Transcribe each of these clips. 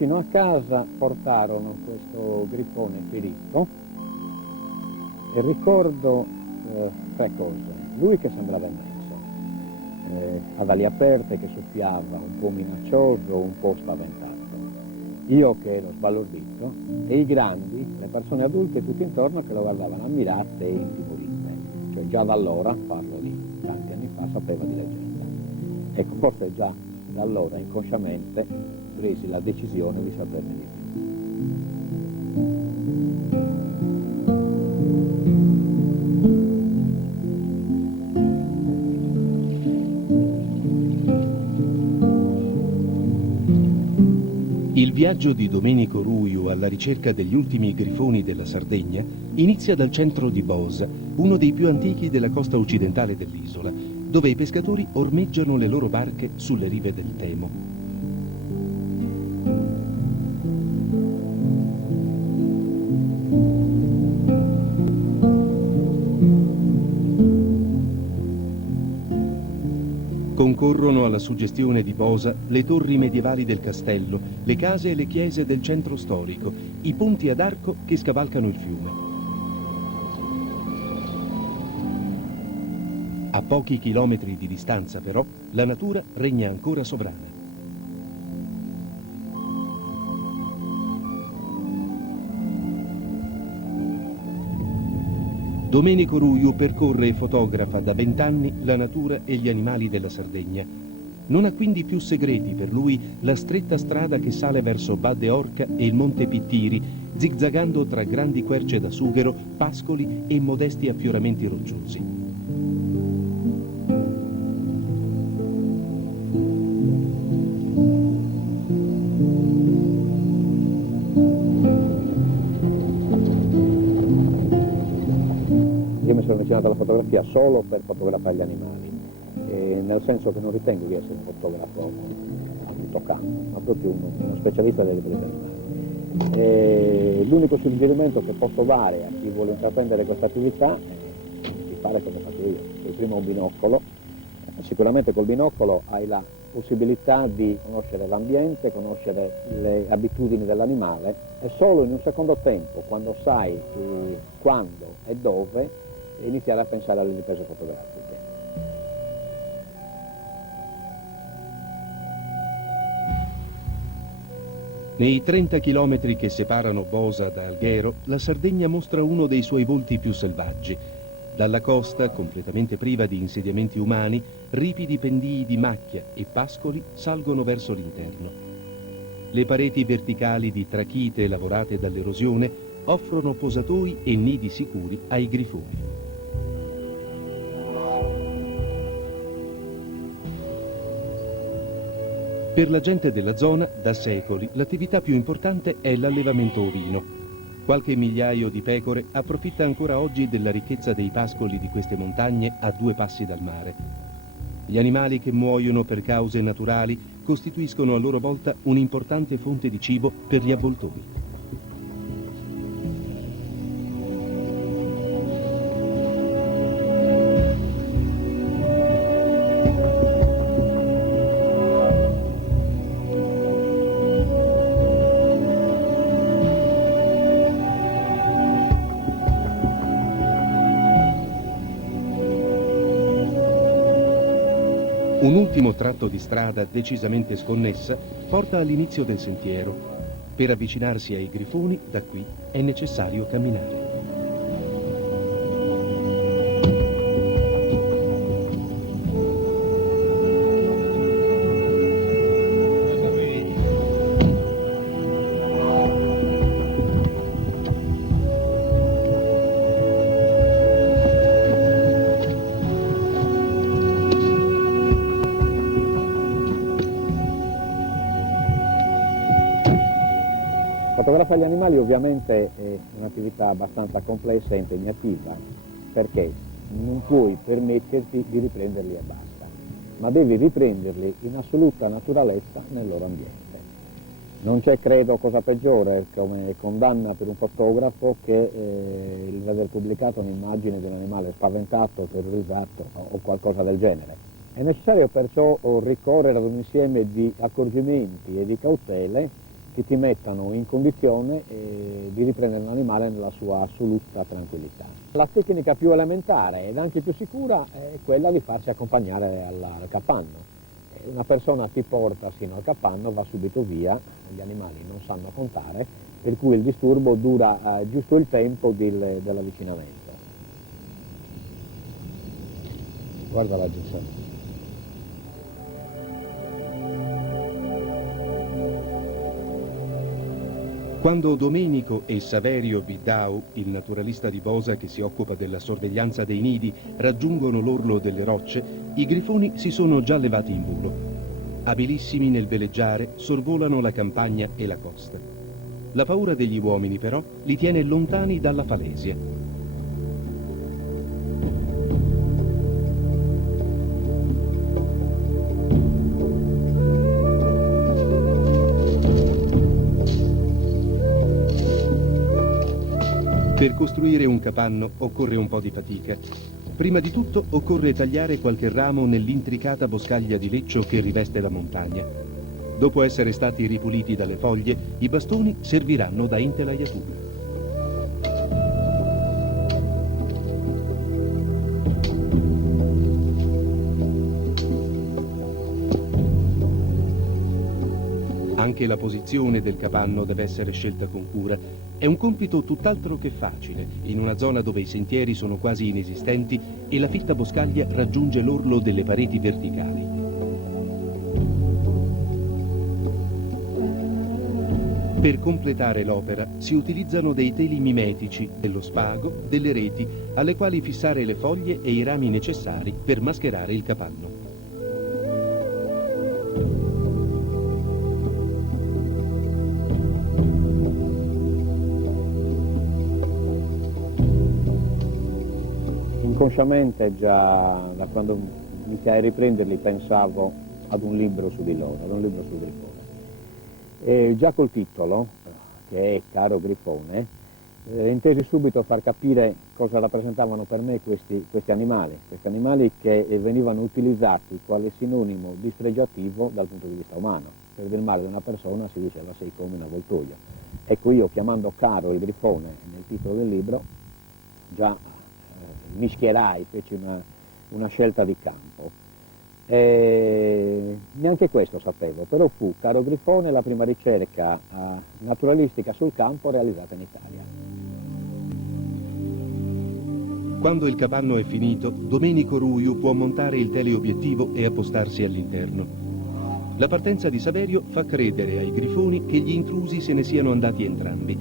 vicino a casa portarono questo grifone ferito e ricordo tre cose. Lui che sembrava immenso, ad ali aperte, che soffiava, un po' minaccioso, un po' spaventato. Io che ero sbalordito e i grandi, le persone adulte tutto intorno che lo guardavano ammirate e intimorite. Cioè già da allora, parlo di tanti anni fa, sapeva di leggenda. Ecco, forse già da allora inconsciamente presi la decisione di saperne di più. Il viaggio di Domenico Ruiu alla ricerca degli ultimi grifoni della Sardegna inizia dal centro di Bosa, uno dei più antichi della costa occidentale dell'isola, dove i pescatori ormeggiano le loro barche sulle rive del Temo. Concorrono alla suggestione di Bosa le torri medievali del castello, le case e le chiese del centro storico, i ponti ad arco che scavalcano il fiume. A pochi chilometri di distanza, però, la natura regna ancora sovrana. Domenico Ruiu percorre e fotografa da 20 anni la natura e gli animali della Sardegna. Non ha quindi più segreti per lui la stretta strada che sale verso Badde Orca e il Monte Pittiri, zigzagando tra grandi querce da sughero, pascoli e modesti affioramenti rocciosi. Alla fotografia solo per fotografare gli animali, nel senso che non ritengo di essere un fotografo a tutto campo, ma proprio uno specialista delle riprese animali. L'unico suggerimento che posso dare a chi vuole intraprendere questa attività è di fare come faccio io, il primo un binocolo. Sicuramente col binocolo hai la possibilità di conoscere l'ambiente, conoscere le abitudini dell'animale, e solo in un secondo tempo, quando sai quando e dove, iniziare a pensare alle riprese fotografiche. Nei 30 chilometri che separano Bosa da Alghero, la Sardegna mostra uno dei suoi volti più selvaggi. Dalla costa, completamente priva di insediamenti umani, ripidi pendii di macchia e pascoli salgono verso l'interno. Le pareti verticali di trachite lavorate dall'erosione offrono posatoi e nidi sicuri ai grifoni. Per la gente della zona, da secoli, l'attività più importante è l'allevamento ovino. Qualche migliaio di pecore approfitta ancora oggi della ricchezza dei pascoli di queste montagne a 2 passi dal mare. Gli animali che muoiono per cause naturali costituiscono a loro volta un'importante fonte di cibo per gli avvoltoi. Un ultimo tratto di strada decisamente sconnessa porta all'inizio del sentiero. Per avvicinarsi ai grifoni, da qui è necessario camminare. Fotografare gli animali ovviamente è un'attività abbastanza complessa e impegnativa, perché non puoi permetterti di riprenderli e basta, ma devi riprenderli in assoluta naturalezza nel loro ambiente. Non c'è, credo, cosa peggiore come condanna per un fotografo che il veder pubblicato un'immagine di un animale spaventato, terrorizzato o qualcosa del genere. È necessario perciò ricorrere ad un insieme di accorgimenti e di cautele che ti mettano in condizione di riprendere l'animale nella sua assoluta tranquillità. La tecnica più elementare ed anche più sicura è quella di farsi accompagnare al capanno. Una persona ti porta sino al capanno, va subito via, gli animali non sanno contare, per cui il disturbo dura giusto il tempo dell'avvicinamento. Guarda laggiù sempre. Quando Domenico e Saverio Biddau, il naturalista di Bosa che si occupa della sorveglianza dei nidi, raggiungono l'orlo delle rocce, i grifoni si sono già levati in volo. Abilissimi nel veleggiare, sorvolano la campagna e la costa. La paura degli uomini, però, li tiene lontani dalla falesia. Per costruire un capanno occorre un po' di fatica. Prima di tutto occorre tagliare qualche ramo nell'intricata boscaglia di leccio che riveste la montagna. Dopo essere stati ripuliti dalle foglie, i bastoni serviranno da intelaiatura. Anche la posizione del capanno deve essere scelta con cura. È un compito tutt'altro che facile, in una zona dove i sentieri sono quasi inesistenti e la fitta boscaglia raggiunge l'orlo delle pareti verticali. Per completare l'opera si utilizzano dei teli mimetici, dello spago, delle reti, alle quali fissare le foglie e i rami necessari per mascherare il capanno. Inconsciamente già da quando iniziai a riprenderli pensavo ad un libro su di loro, ad un libro sul grifone. E già col titolo, che è Caro Grifone, intesi subito far capire cosa rappresentavano per me questi animali che venivano utilizzati quale sinonimo dispregiativo dal punto di vista umano. Per dire male di una persona si diceva sei come un avvoltoio. Ecco, io chiamando caro il grifone nel titolo del libro già mischierai, feci una scelta di campo. Neanche questo sapevo, però fu Caro Grifone la prima ricerca naturalistica sul campo realizzata in Italia. Quando il capanno è finito, Domenico Ruiu può montare il teleobiettivo e appostarsi all'interno. La partenza di Saverio fa credere ai grifoni che gli intrusi se ne siano andati entrambi.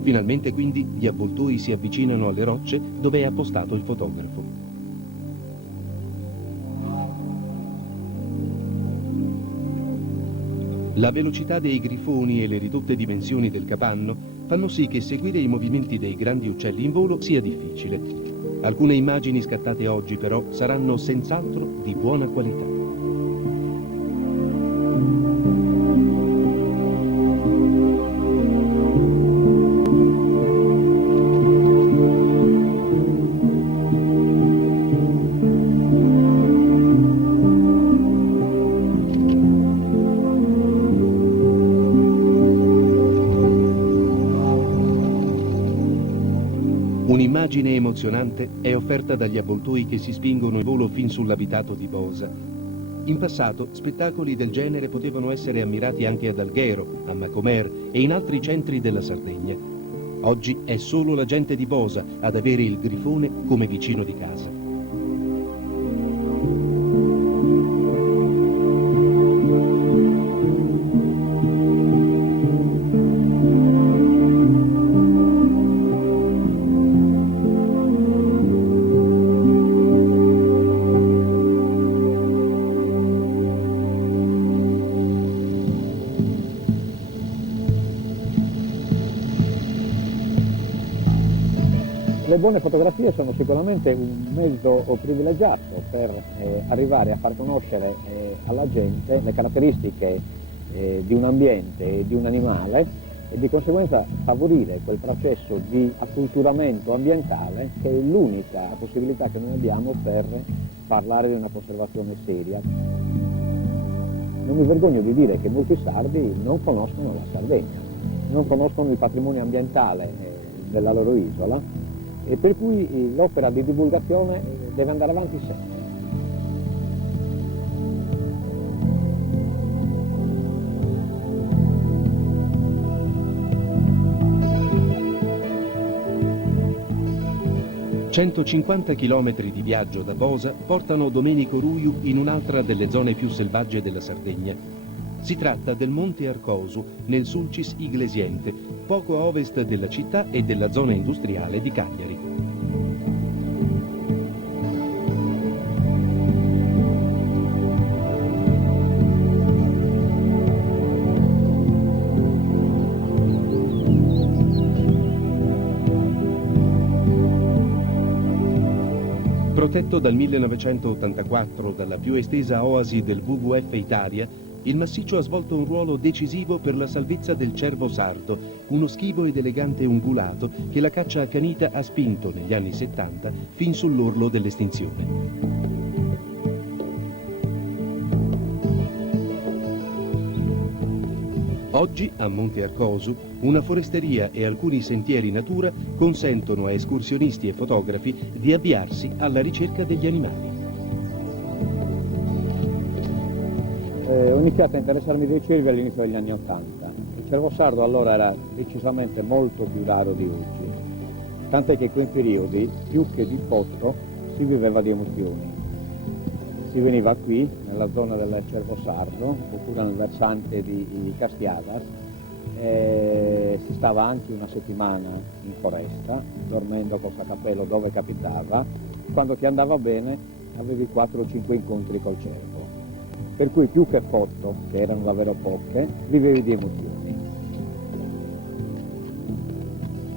Finalmente quindi gli avvoltoi si avvicinano alle rocce dove è appostato il fotografo. La velocità dei grifoni e le ridotte dimensioni del capanno fanno sì che seguire i movimenti dei grandi uccelli in volo sia difficile. Alcune immagini scattate oggi però saranno senz'altro di buona qualità. Un'immagine emozionante è offerta dagli avvoltoi che si spingono in volo fin sull'abitato di Bosa. In passato spettacoli del genere potevano essere ammirati anche ad Alghero, a Macomer e in altri centri della Sardegna. Oggi è solo la gente di Bosa ad avere il grifone come vicino di casa. Le buone fotografie sono sicuramente un mezzo privilegiato per arrivare a far conoscere alla gente le caratteristiche di un ambiente e di un animale e di conseguenza favorire quel processo di acculturamento ambientale che è l'unica possibilità che noi abbiamo per parlare di una conservazione seria. non mi vergogno di dire che molti sardi non conoscono la Sardegna, non conoscono il patrimonio ambientale della loro isola, e per cui l'opera di divulgazione deve andare avanti sempre. 150 chilometri di viaggio da Bosa portano Domenico Ruiu in un'altra delle zone più selvagge della Sardegna. Si tratta del Monte Arcosu, nel Sulcis Iglesiente, poco a ovest della città e della zona industriale di Cagliari. Protetto dal 1984 dalla più estesa oasi del WWF Italia, il massiccio ha svolto un ruolo decisivo per la salvezza del cervo sardo, uno schivo ed elegante ungulato che la caccia accanita ha spinto negli anni 70 fin sull'orlo dell'estinzione. Oggi, a Monte Arcosu, una foresteria e alcuni sentieri natura consentono a escursionisti e fotografi di avviarsi alla ricerca degli animali. Ho iniziato a interessarmi dei cervi all'inizio degli anni '80. Il cervo sardo allora era decisamente molto più raro di oggi, tant'è che in quei periodi, più che di foto, si viveva di emozioni. Si veniva qui, nella zona del cervo sardo, oppure nel versante di Castiadas, si stava anche una settimana in foresta, dormendo col cappello dove capitava. Quando ti andava bene avevi 4 o 5 incontri col cervo. Per cui più che foto, che erano davvero poche, vivevi di emozioni.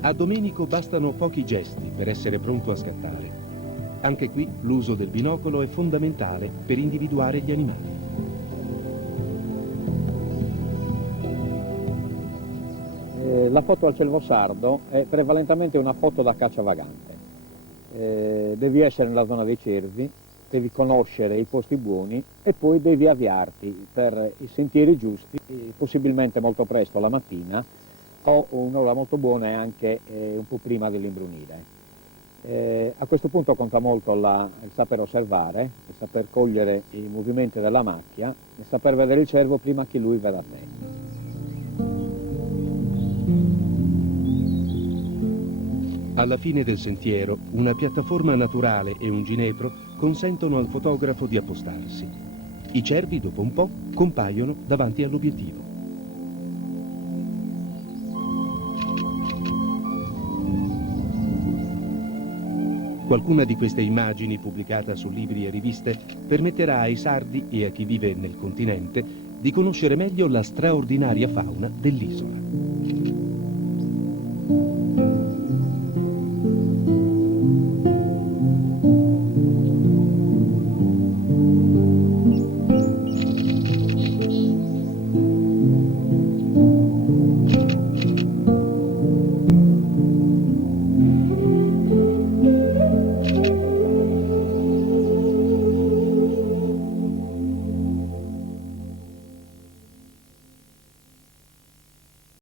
A Domenico bastano pochi gesti per essere pronto a scattare. Anche qui l'uso del binocolo è fondamentale per individuare gli animali. La foto al cervo sardo è prevalentemente una foto da caccia vagante. Devi essere nella zona dei cervi, devi conoscere i posti buoni e poi devi avviarti per i sentieri giusti, possibilmente molto presto la mattina o un'ora molto buona e anche un po' prima dell'imbrunire. A questo punto conta molto il saper osservare, il saper cogliere i movimenti della macchia, il saper vedere il cervo prima che lui veda te. Alla fine del sentiero, una piattaforma naturale e un ginepro consentono al fotografo di appostarsi. I cervi, dopo un po', compaiono davanti all'obiettivo. Qualcuna di queste immagini, pubblicata su libri e riviste, permetterà ai sardi e a chi vive nel continente di conoscere meglio la straordinaria fauna dell'isola.